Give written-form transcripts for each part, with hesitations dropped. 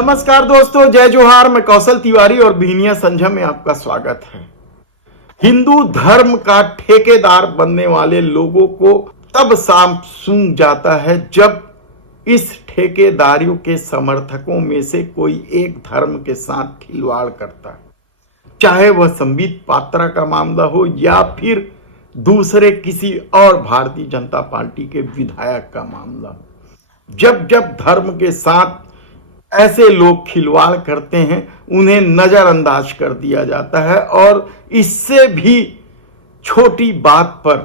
नमस्कार दोस्तों, जय जोहार। मैं कौशल तिवारी और बिहनिया संझा में आपका स्वागत है। हिंदू धर्म का ठेकेदार बनने वाले लोगों को तब सांप सूंघ जाता है जब इस ठेकेदारियों के समर्थकों में से कोई एक धर्म के साथ खिलवाड़ करता है, चाहे वह संबित पात्रा का मामला हो या फिर दूसरे किसी और भारतीय जनता पार्टी के विधायक का मामला हो। जब जब धर्म के साथ ऐसे लोग खिलवाड़ करते हैं, उन्हें नजरअंदाज कर दिया जाता है और इससे भी छोटी बात पर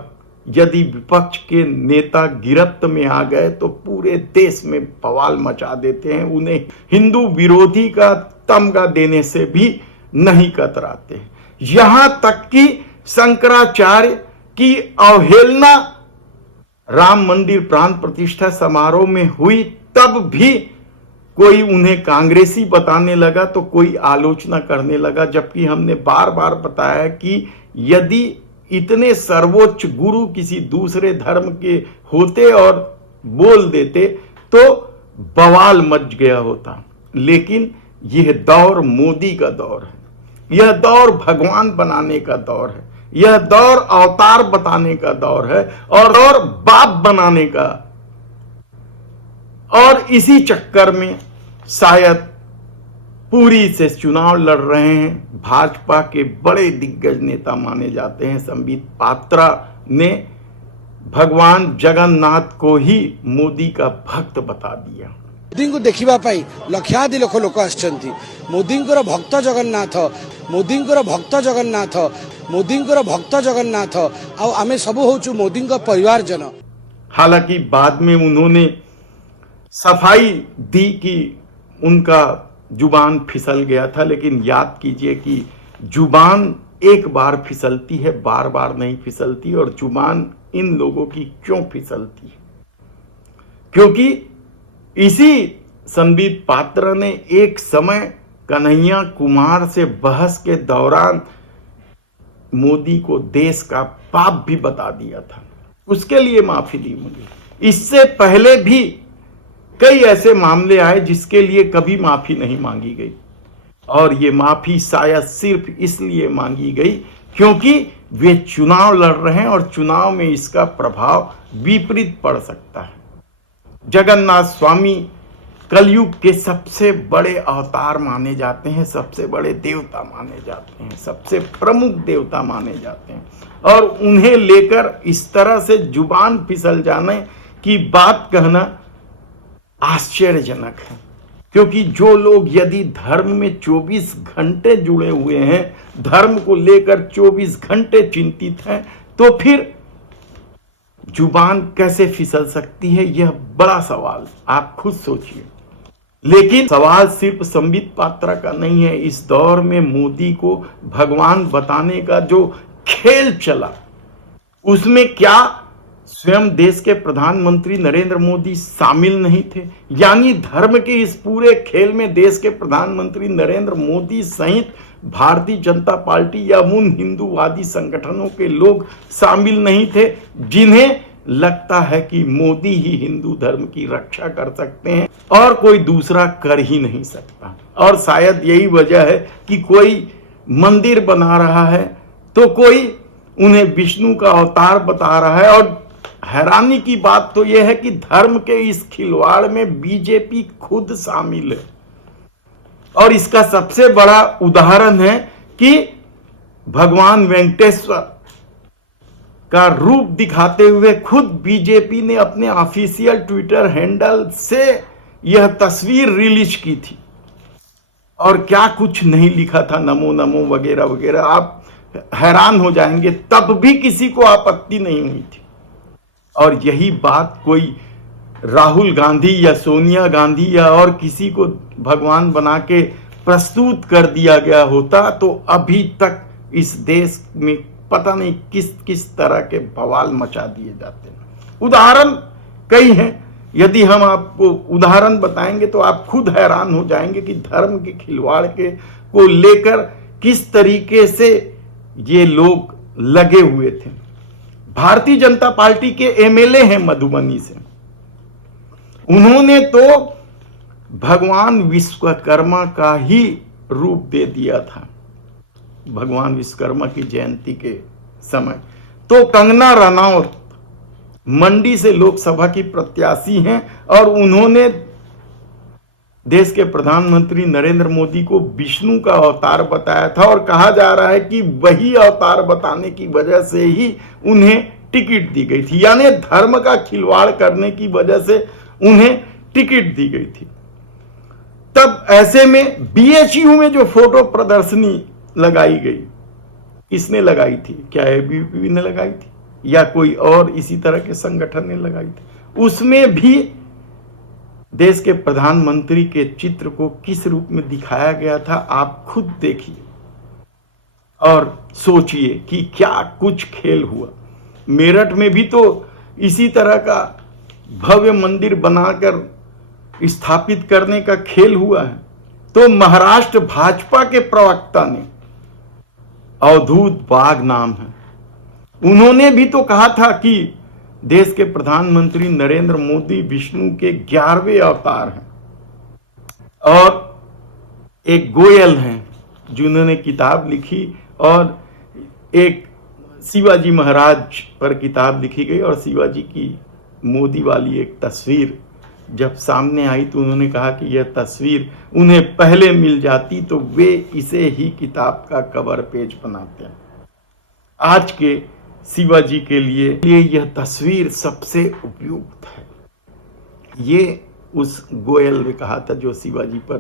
यदि विपक्ष के नेता गिरफ्त में आ गए तो पूरे देश में बवाल मचा देते हैं। उन्हें हिंदू विरोधी का तमगा देने से भी नहीं कतराते हैं। यहां तक कि शंकराचार्य की अवहेलना राम मंदिर प्राण प्रतिष्ठा समारोह में हुई, तब भी कोई उन्हें कांग्रेसी बताने लगा तो कोई आलोचना करने लगा, जबकि हमने बार बार बताया कि यदि इतने सर्वोच्च गुरु किसी दूसरे धर्म के होते और बोल देते तो बवाल मच गया होता। लेकिन यह दौर मोदी का दौर है, यह दौर भगवान बनाने का दौर है, यह दौर अवतार बताने का दौर है और बाप बनाने का। और इसी चक्कर में शायद पुरी से चुनाव लड़ रहे हैं भाजपा के बड़े दिग्गज नेता माने जाते हैं संबित पात्रा ने भगवान जगन्नाथ को ही मोदी का भक्त बता दिया। मोदी को देखा लक्षाधि लक्ष लोक आछंती। मोदी भक्त जगन्नाथ, मोदी भक्त जगन्नाथ, मोदी भक्त जगन्नाथ। आमे सब होचु मोदी परिवार जन। हालांकि बाद में उन्होंने सफाई दी कि उनका जुबान फिसल गया था, लेकिन याद कीजिए कि जुबान एक बार फिसलती है, बार बार नहीं फिसलती। और जुबान इन लोगों की क्यों फिसलती है? क्योंकि इसी संबित पात्रा ने एक समय कन्हैया कुमार से बहस के दौरान मोदी को देश का पाप भी बता दिया था, उसके लिए माफी दी मुझे। इससे पहले भी कई ऐसे मामले आए जिसके लिए कभी माफी नहीं मांगी गई, और ये माफी शायद सिर्फ इसलिए मांगी गई क्योंकि वे चुनाव लड़ रहे हैं और चुनाव में इसका प्रभाव विपरीत पड़ सकता है। जगन्नाथ स्वामी कलयुग के सबसे बड़े अवतार माने जाते हैं, सबसे बड़े देवता माने जाते हैं, सबसे प्रमुख देवता माने जाते हैं, और उन्हें लेकर इस तरह से जुबान फिसल जाने की बात कहना आश्चर्यजनक है। क्योंकि जो लोग यदि धर्म में 24 घंटे जुड़े हुए हैं, धर्म को लेकर 24 घंटे चिंतित हैं, तो फिर जुबान कैसे फिसल सकती है? यह बड़ा सवाल, आप खुद सोचिए। लेकिन सवाल सिर्फ संबित पात्रा का नहीं है। इस दौर में मोदी को भगवान बताने का जो खेल चला, उसमें क्या स्वयं देश के प्रधानमंत्री नरेंद्र मोदी शामिल नहीं थे? यानी धर्म के इस पूरे खेल में देश के प्रधानमंत्री नरेंद्र मोदी सहित भारतीय जनता पार्टी या उन हिंदूवादी संगठनों के लोग शामिल नहीं थे जिन्हें लगता है कि मोदी ही हिंदू धर्म की रक्षा कर सकते हैं और कोई दूसरा कर ही नहीं सकता। और शायद यही वजह है कि कोई मंदिर बना रहा है तो कोई उन्हें विष्णु का अवतार बता रहा है। और हैरानी की बात तो यह है कि धर्म के इस खिलवाड़ में बीजेपी खुद शामिल है। और इसका सबसे बड़ा उदाहरण है कि भगवान वेंकटेश्वर का रूप दिखाते हुए खुद बीजेपी ने अपने ऑफिशियल ट्विटर हैंडल से यह तस्वीर रिलीज की थी। और क्या कुछ नहीं लिखा था, नमो नमो वगैरह वगैरह। आप हैरान हो जाएंगे, तब भी किसी को आपत्ति नहीं हुई थी। और यही बात कोई राहुल गांधी या सोनिया गांधी या और किसी को भगवान बना के प्रस्तुत कर दिया गया होता तो अभी तक इस देश में पता नहीं किस किस तरह के बवाल मचा दिए जाते हैं। उदाहरण कई हैं, यदि हम आपको उदाहरण बताएंगे तो आप खुद हैरान हो जाएंगे कि धर्म के खिलवाड़ के को लेकर किस तरीके से ये लोग लगे हुए थे। भारतीय जनता पार्टी के एमएलए हैं मधुबनी से, उन्होंने तो भगवान विश्वकर्मा का ही रूप दे दिया था भगवान विश्वकर्मा की जयंती के समय। तो कंगना रनौत मंडी से लोकसभा की प्रत्याशी हैं और उन्होंने देश के प्रधानमंत्री नरेंद्र मोदी को विष्णु का अवतार बताया था और कहा जा रहा है कि वही अवतार बताने की वजह से ही उन्हें टिकट दी गई थी, यानी धर्म का खिलवाड़ करने की वजह से उन्हें टिकट दी गई थी। तब ऐसे में बीएचयू में जो फोटो प्रदर्शनी लगाई गई, किसने लगाई थी? क्या एबीवीपी ने लगाई थी या कोई और इसी तरह के संगठन ने लगाई थी? उसमें भी देश के प्रधानमंत्री के चित्र को किस रूप में दिखाया गया था, आप खुद देखिए और सोचिए कि क्या कुछ खेल हुआ। मेरठ में भी तो इसी तरह का भव्य मंदिर बनाकर स्थापित करने का खेल हुआ है। तो महाराष्ट्र भाजपा के प्रवक्ता ने, अवधूत वाघ नाम है, उन्होंने भी तो कहा था कि देश के प्रधानमंत्री नरेंद्र मोदी विष्णु के 11वें अवतार हैं। और एक गोयल हैं जिन्होंने किताब लिखी और एक शिवाजी महाराज पर किताब लिखी गई और शिवाजी की मोदी वाली एक तस्वीर जब सामने आई तो उन्होंने कहा कि यह तस्वीर उन्हें पहले मिल जाती तो वे इसे ही किताब का कवर पेज बनाते हैं। आज के शिवाजी के लिए यह तस्वीर सबसे उपयुक्त है। ये उस गोयल ने कहा था जो शिवाजी पर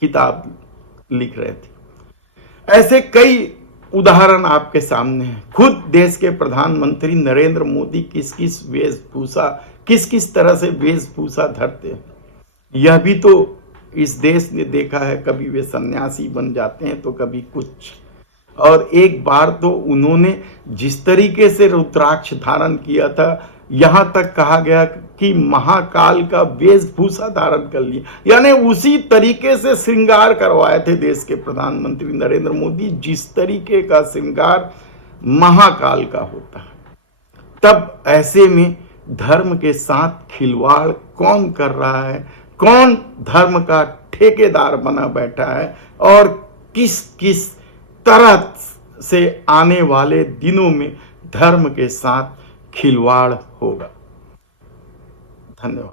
किताब लिख रहे थे। ऐसे कई उदाहरण आपके सामने हैं। खुद देश के प्रधानमंत्री नरेंद्र मोदी किस किस तरह से वेशभूषा धरते हैं, यह भी तो इस देश ने देखा है। कभी वे सन्यासी बन जाते हैं तो कभी कुछ। और एक बार तो उन्होंने जिस तरीके से रुद्राक्ष धारण किया था, यहां तक कहा गया कि महाकाल का वेशभूषा धारण कर लिया, यानी उसी तरीके से श्रृंगार करवाए थे देश के प्रधानमंत्री नरेंद्र मोदी जिस तरीके का श्रृंगार महाकाल का होता है। तब ऐसे में धर्म के साथ खिलवाड़ कौन कर रहा है, कौन धर्म का ठेकेदार बना बैठा है और किस किस तरह से आने वाले दिनों में धर्म के साथ खिलवाड़ होगा। धन्यवाद।